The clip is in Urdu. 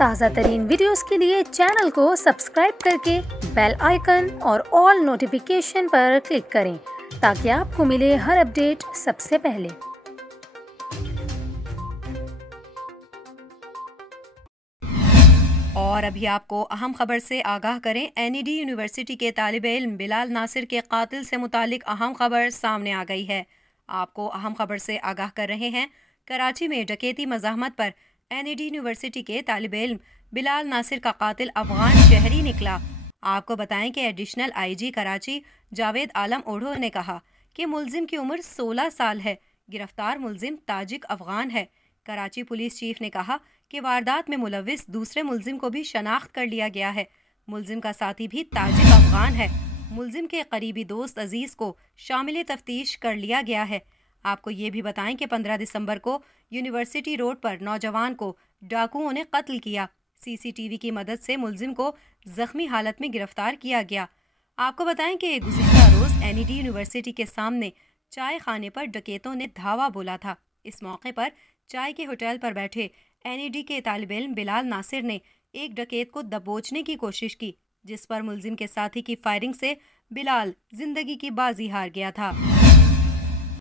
تازہ ترین ویڈیوز کے لیے چینل کو سبسکرائب کر کے بیل آئیکن اور آل نوٹیفیکیشن پر کلک کریں تاکہ آپ کو ملے ہر اپڈیٹ سب سے پہلے۔ اور ابھی آپ کو اہم خبر سے آگاہ کریں، این ای ڈی یونیورسٹی کے طالب علم بلال ناصر کے قاتل سے متعلق اہم خبر سامنے آ گئی ہے۔ آپ کو اہم خبر سے آگاہ کر رہے ہیں، کراچی میں ڈکیتی مزاحمت پر این ای ڈی یونیورسٹی کے طالب علم بلال ناصر کا قاتل افغان شہری نکلا۔ آپ کو بتائیں کہ ایڈیشنل آئی جی کراچی جاوید عالم اوڑھو نے کہا کہ ملزم کی عمر 16 سال ہے، گرفتار ملزم تاجک افغان ہے۔ کراچی پولیس چیف نے کہا کہ واردات میں ملوث دوسرے ملزم کو بھی شناخت کر لیا گیا ہے۔ ملزم کا ساتھی بھی تاجک افغان ہے۔ ملزم کے قریبی دوست عزیز کو شامل تفتیش کر لیا گیا ہے۔ آپ کو یہ بھی بتائیں کہ 15 دسمبر کو یونیورسٹی روڈ پر نوجوان کو ڈاکوؤں نے قتل کیا۔ سی سی ٹی وی کی مدد سے ملزم کو زخمی حالت میں گرفتار کیا گیا۔ آپ کو بتائیں کہ گزشتہ روز این ای ڈی یونیورسٹی کے سامنے چائے خانے پر ڈکیتوں نے دھاوا بولا تھا۔ اس موقع پر چائے کے ہوٹل پر بیٹھے این ای ڈی کے طالب علم بلال ناصر نے ایک ڈکیت کو دبوچنے کی کوشش کی، جس پر ملزم کے ساتھی کی فائرنگ سے بلال زندگی کی بازی ہار گیا تھا۔